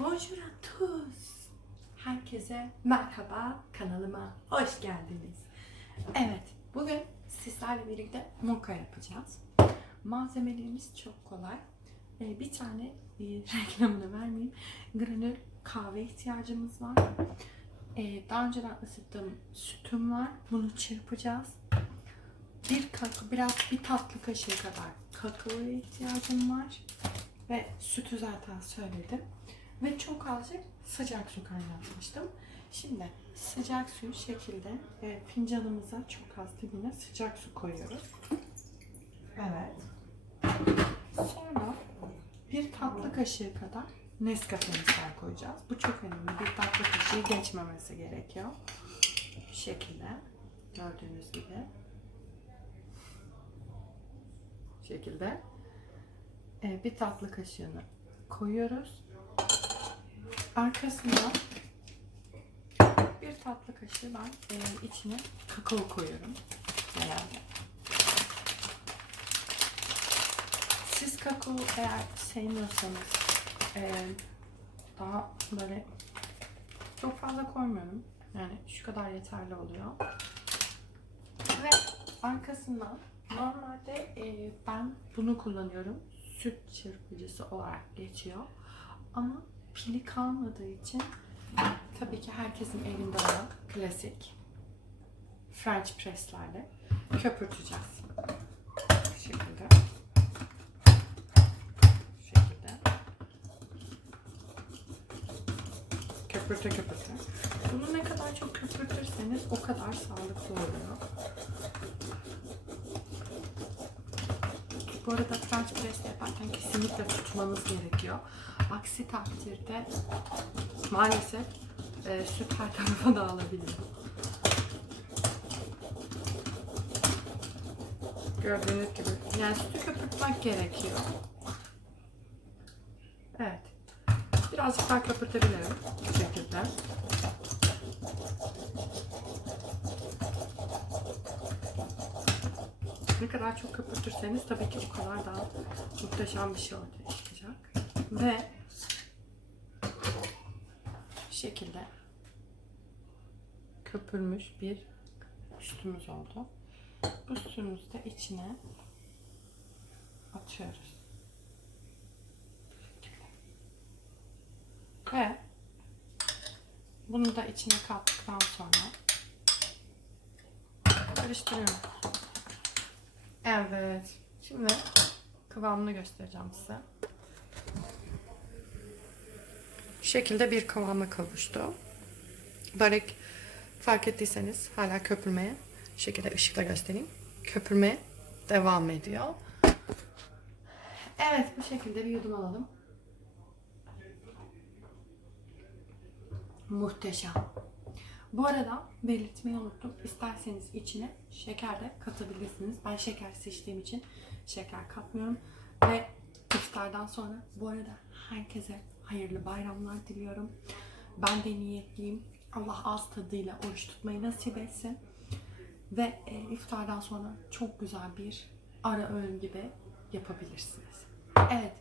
Bonjour à tous. Herkese merhaba kanalıma hoş geldiniz. Evet, bugün sizlerle birlikte moka yapacağız. Malzemelerimiz çok kolay. Ee, bir tane e, reklamını vermeyeyim. Granül kahve ihtiyacımız var. Ee, daha önceden ısıttığım sütüm var. Bunu çırpacağız. Bir kakao, biraz bir tatlı kaşığı kadar kakaoya ihtiyacım var. Ve sütü zaten söyledim. Ve çok azıcık sıcak su kaynatmıştım. Şimdi sıcak suyu şekilde e, fincanımıza çok az dibine sıcak su koyuyoruz. Evet. Sonra bir tatlı kaşığı kadar Nescafe'mizden koyacağız. Bu çok önemli. Bir tatlı kaşığı geçmemesi gerekiyor. Bu şekilde. Gördüğünüz gibi. Bu şekilde. E, bir tatlı kaşığını koyuyoruz. Arkasından bir tatlı kaşığı ben e, içine kakao koyuyorum. Genelde. Siz kakao eğer sevmiyorsanız e, daha böyle çok fazla koymuyorum. Yani şu kadar yeterli oluyor. Ve arkasından normalde e, ben bunu kullanıyorum. Süt çırpıcısı olarak geçiyor. Ama pili kalmadığı için tabii ki herkesin evinde olan klasik French press'lerle köpürteceğiz. Bu şekilde. Bu şekilde. Köpürte köpürte. Bunu ne kadar çok köpürtürseniz o kadar sağlıklı oluyor. Bu arada French press yaparken kesinlikle tutmanız gerekiyor. Aksi takdirde maalesef e, süt her tarafa dağılabilir. Gördüğünüz gibi. Yani sütü köpürtmek gerekiyor. Evet. Birazcık daha köpürtebilirim. Bu şekilde. Ne kadar çok köpürtürseniz tabii ki o kadar daha muhteşem bir şey ortaya çıkacak. Ve bu şekilde köpürmüş bir sütümüz oldu. Bu sütümüzü de içine atıyoruz. Ve bunu da içine kattıktan sonra karıştırıyorum. Evet. Şimdi kıvamını göstereceğim size. Bu şekilde bir kıvama kavuştu. Börek fark ettiyseniz hala köpürmeye, şu şekilde ışıkla göstereyim. Köpürmeye devam ediyor. Evet bu şekilde bir yudum alalım. Muhteşem. Bu arada belirtmeyi unuttum. İsterseniz içine şeker de katabilirsiniz. Ben şeker seçtiğim için şeker katmıyorum. Ve iftardan sonra bu arada herkese hayırlı bayramlar diliyorum. Ben de niyetliyim. Allah ağız tadıyla oruç tutmayı nasip etsin. Ve e, iftardan sonra çok güzel bir ara öğün gibi yapabilirsiniz. Evet